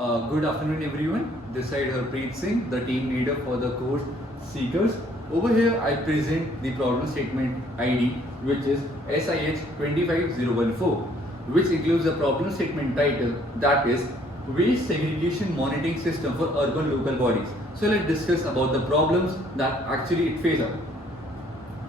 Good afternoon everyone, this side Harpreet Singh, the team leader for the course Seekars. Over here I present the problem statement ID which is SIH25014, which includes the problem statement title, that is Waste Segregation Monitoring System for Urban Local Bodies. So let's discuss about the problems that actually it faces.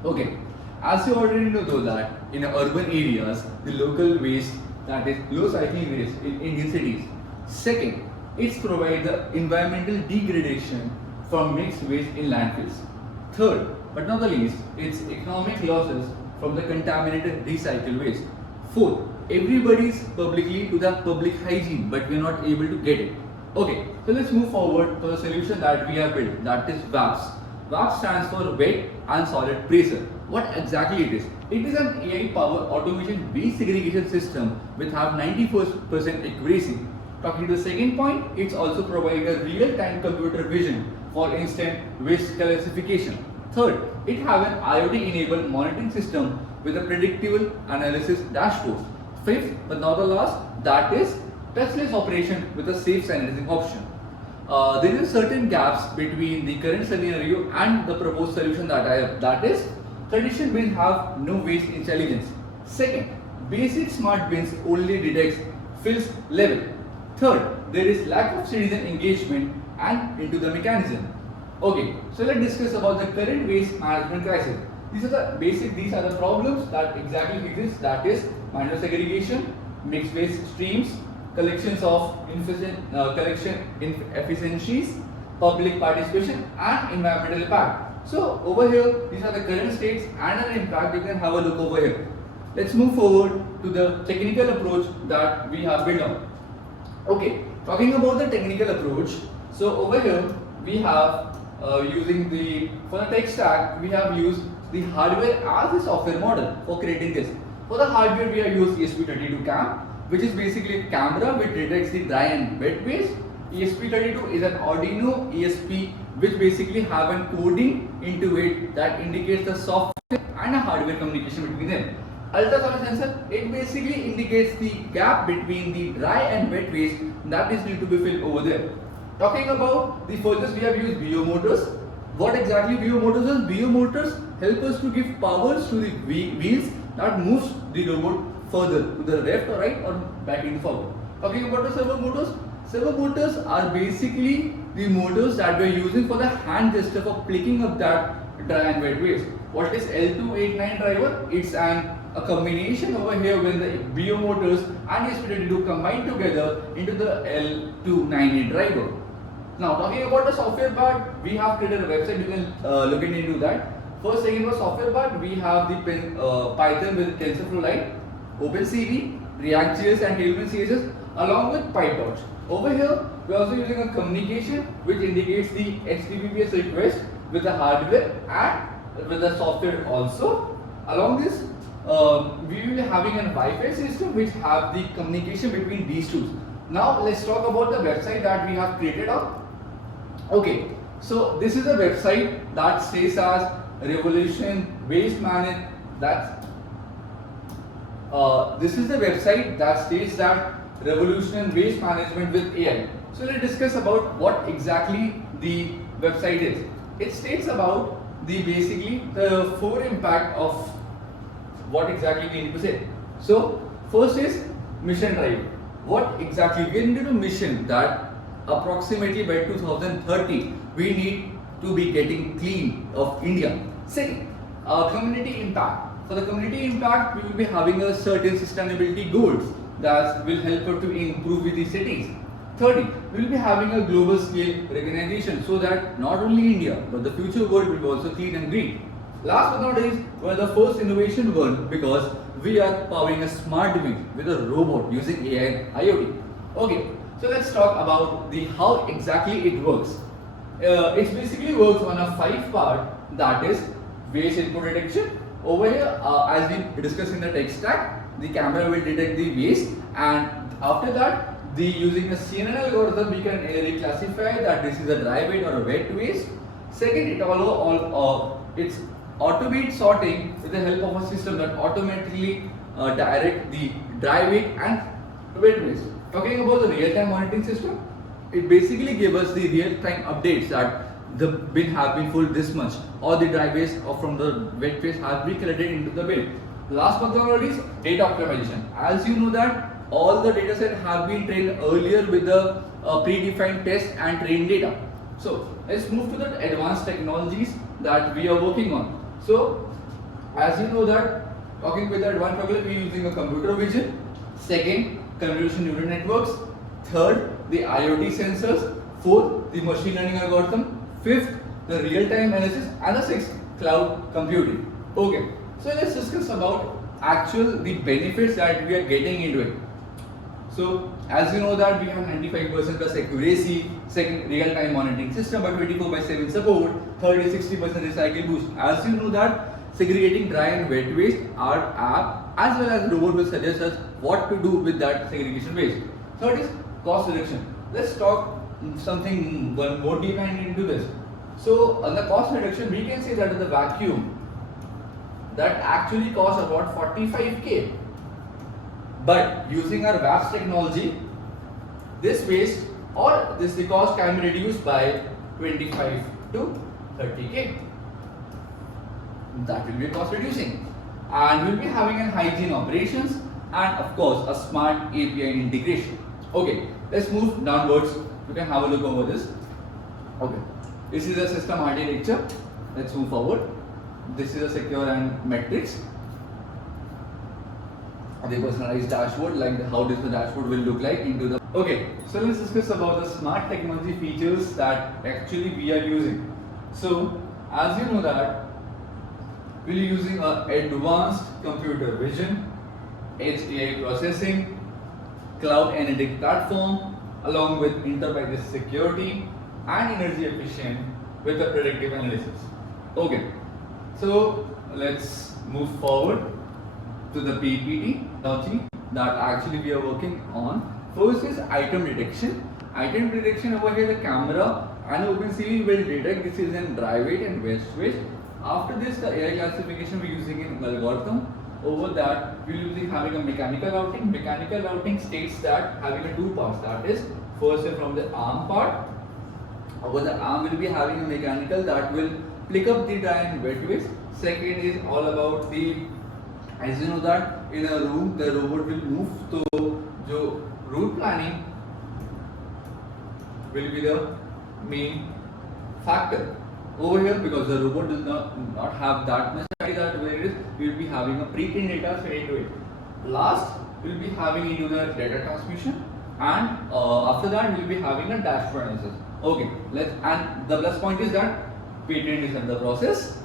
Okay, as you already know that in urban areas the local waste, that is low cycling waste in Indian cities. Second, it provides the environmental degradation from mixed waste in landfills. Third, but not the least, it's economic losses from the contaminated recycled waste. Fourth, everybody is publicly to the public hygiene, but we are not able to get it. Okay, so let's move forward to the solution that we have built, that is WASP. WASP stands for Wet and Solid Tracer. What exactly it is? It is an AI-powered automation waste segregation system with have 91% accuracy. Talking to the second point, it's also provide a real-time computer vision for instant waste classification. Third, it have an IoT-enabled monitoring system with a predictable analysis dashboard. Fifth, but not the last, that is touchless operation with a safe sanitizing option. There is certain gaps between the current scenario and the proposed solution that I have. That is, traditional bins have no waste intelligence. Second, basic smart bins only detects filth level. Third, there is lack of citizen engagement and into the mechanism. Okay, so let's discuss about the current waste management crisis. These are the problems that exactly exist. That is minor segregation, mixed waste streams, collection inefficiencies, public participation, and environmental impact. So over here, these are the current states and an impact. You can have a look over here. Let's move forward to the technical approach that we have built up. Okay, talking about the technical approach. So over here we have for the tech stack we have used the hardware as a software model for creating this. For the hardware we have used ESP32 cam, which is basically a camera which detects the dry and wet waste. ESP32 is an Arduino ESP which basically have an coding into it that indicates the software and a hardware communication between them. Ultrasonic sensor, it basically indicates the gap between the dry and wet waste that is need to be filled over there. Talking about the furthest, we have used BO motors. What exactly BO motors is? BO motors help us to give powers to the wheels that moves the robot further to the left or right or back into forward. Talking about the servo motors are basically the motors that we are using for the hand gesture for picking up that dry and wet waste. What is L289 driver? It's a combination over here when the BO motors and ESP32 combine together into the L298 driver. Now talking about the software part, we have created a website, you can look into that. First, second was software part, we have the Python with TensorFlow Lite, OpenCV, React.js and Tailwind CSS along with PyTorch. Over here, we are also using a communication which indicates the HTTPS request with the hardware and with the software also. Along this, we will be having a Wi-Fi system which have the communication between these two. Now let's talk about the website that we have created up. Okay, so this is a website that says as Revolution Waste Manage. This is the website that states that Revolution Waste Management with AI. So let's discuss about what exactly the website is. It states about basically the 4 impact of what exactly we need to say. So first is mission drive. What exactly we need to mission that approximately by 2030 we need to be getting clean of India. Second, community impact. For the community impact, we will be having a certain sustainability goals that will help us to improve with the cities. Thirdly, we will be having a global scale recognition so that not only India but the future world will be also clean and green. Last but not least, we are the first innovation one because we are powering a smart bin with a robot using AI and IoT. Okay, so let's talk about the how exactly it works. It basically works on a 5-part, that is waste input detection. Over here, as we discussed in the tech stack, the camera will detect the waste, and after that, using a CNN algorithm, we can reclassify that this is a dry waste or a wet waste. Second, it's automate sorting with the help of a system that automatically direct the dry waste and wet waste. Talking about the real-time monitoring system, it basically gave us the real-time updates that the bin have been full this much, or the dry waste or from the wet waste has been collected into the bin. Last but not least, data optimization. As you know that all the data set have been trained earlier with the predefined test and trained data. So let's move to the advanced technologies that we are working on. So as you know that talking with the advanced technology, we are using a computer vision. Second, convolution neural networks. Third, the IoT sensors. Fourth, the machine learning algorithm. Fifth, the real-time analysis. And the sixth, cloud computing. Okay, so let's discuss about the benefits that we are getting into it. So as you know that we have 95% plus accuracy, second real-time monitoring system, but 24/7 support, third is 60% recycle boost. As you know that segregating dry and wet waste, our app as well as the robot will suggest us what to do with that segregation waste. Third is cost reduction. Let's talk something one more deep into this. So on the cost reduction, we can say that the vacuum that actually costs about 45k, but using our WASP technology, this waste or the cost can be reduced by 25 to 30k. That will be cost reducing, and we'll be having an hygiene operations and of course a smart API integration. Okay, let's move downwards. You can have a look over this. Okay, this is a system architecture. Let's move forward. This is a secure and metrics. The personalized dashboard, like how this the dashboard will look like into the. Okay, so let's discuss about the smart technology features that actually we are using. So as you know that we're using an advanced computer vision, edge AI processing, cloud analytic platform, along with enterprise security and energy efficient with a predictive analysis. Okay, so let's move forward to the PPT technology that actually we are working on. First is item detection. Item detection, over here the camera and OpenCV will detect this is in dry weight and wet waste. After this, the AI classification we're using in algorithm. Over that, we're using having a mechanical routing. Mechanical routing states that having a two parts. That is, first from the arm part. Over the arm will be having a mechanical that will pick up the dry and wet waste. Second is all about the, as you know that in a room the robot will move. So, the route planning will be the main factor. Over here, because the robot does not have that much idea that where it is, we will be having a pre-trained data fed into it. Last, we will be having into the data transmission, and after that, we will be having a dashboard analysis. Okay, and the plus point is that pre-trained is under process.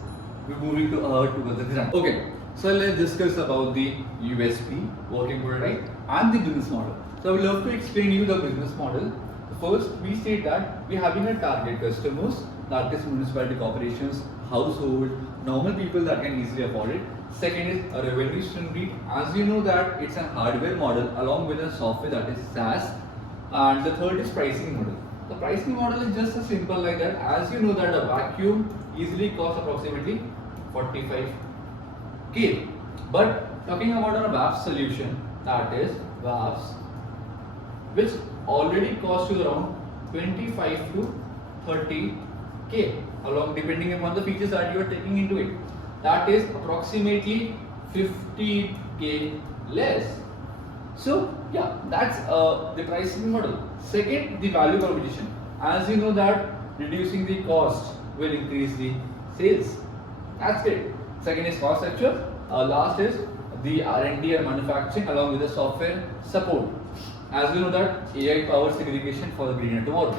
We're moving towards the ground. Okay, so let's discuss about the USP, working prototype, and the business model. So I would love to explain you the business model. First, we state that we're having a target customers, that is municipality corporations, household, normal people that can easily afford it. Second is a revenue stream. As you know that it's a hardware model along with a software that is SaaS. And the third is pricing model. The pricing model is just as simple like that. As you know that a vacuum easily costs approximately 45k. But talking about a WASP solution, that is WASP, which already costs you around 25 to 30k, along depending upon the features that you are taking into it. That is approximately 50k less. So yeah, that's the pricing model. Second, the value proposition. As you know that reducing the cost will increase the sales. That's great. Second is cost structure. Last is the R&D and manufacturing along with the software support. As we know that AI powered segregation for the greener tomorrow.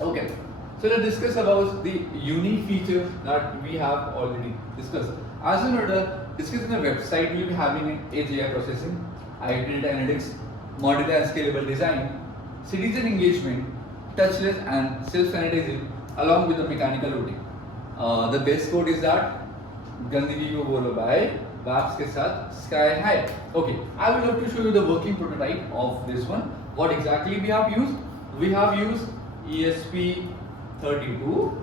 Okay, so let's discuss about the unique features that we have already discussed. As you know that discussing the website, we will be having an edge AI processing, IoT data analytics, modular and scalable design, citizen engagement, touchless and self-sanitizing along with the mechanical routing. The best code is that गंदगी को बोलो bye WASP के साथ sky high. Okay, I will love to show you the working prototype of this one. What exactly we have used? We have used ESP32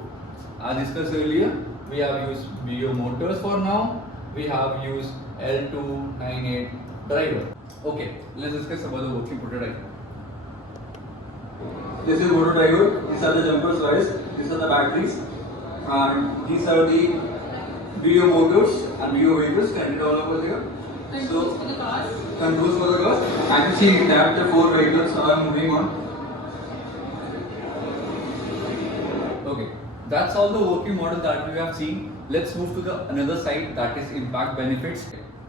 as discussed earlier. We have used video motors for now. We have used L298 driver. Okay, let's discuss about the working prototype. This is motor diode, these are the jumper wires, these are the batteries, and these are the video motors and video vehicles connected all over there. Controls for the cars. Controls for the cars. I can see that the 4 vehicles are moving on. Okay, that's all the working model that we have seen. Let's move to the another side, that is impact benefits.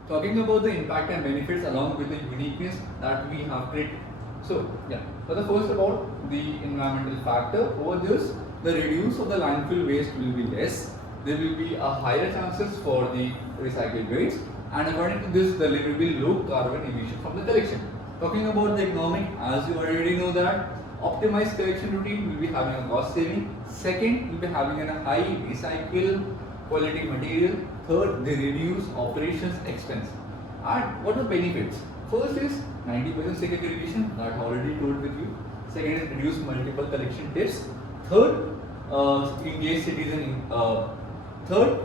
Talking about the impact and benefits along with the uniqueness that we have created. So yeah, for the first about the environmental factor, over this the reduce of the landfill waste will be less. There will be a higher chances for the recycled waste, and according to this there will be low carbon emission from the collection. Talking about the economic, as you already know that optimized collection routine will be having a cost saving. Second, will be having a high recycle quality material. Third, they reduce operations expense. And what are the benefits? First is 90% segregation, that I already told with you. Second is reduce multiple collection tips. Third, engage citizen. Third,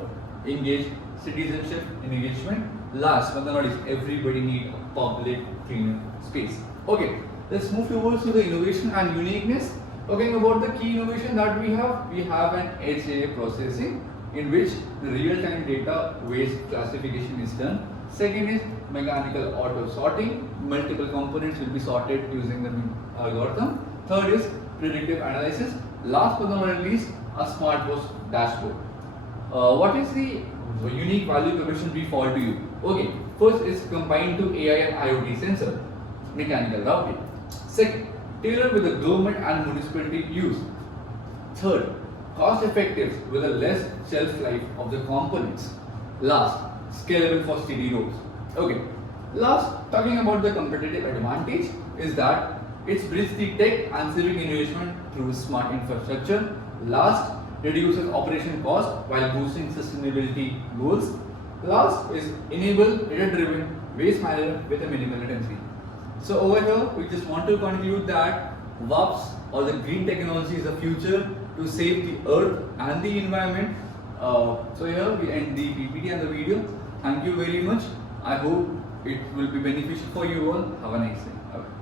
engage citizenship engagement. Last but not least, everybody need a public clean space. Okay, let's move towards to the innovation and uniqueness. Talking about the key innovation that we have an edge AI processing in which the real-time data waste classification is done. Second is mechanical auto sorting. Multiple components will be sorted using the algorithm. Third is predictive analysis. Last but not least, a smart post dashboard. What is the unique value proposition we fall to you? Okay, first is combined to AI and IoT sensor, mechanical routing. Second, tailored with the government and municipality use. Third, cost effective with a less shelf life of the components. Last, scalable for steady roads. Okay, last, talking about the competitive advantage is that it's bridges the tech and civic innovation through smart infrastructure. Last, reduces operation cost while boosting sustainability goals. Last is enable data-driven waste management with a minimal latency. So over here, we just want to conclude that WASP or the green technology is the future to save the earth and the environment. So here we end the PPT and the video. Thank you very much. I hope it will be beneficial for you all. Have a nice day. Bye.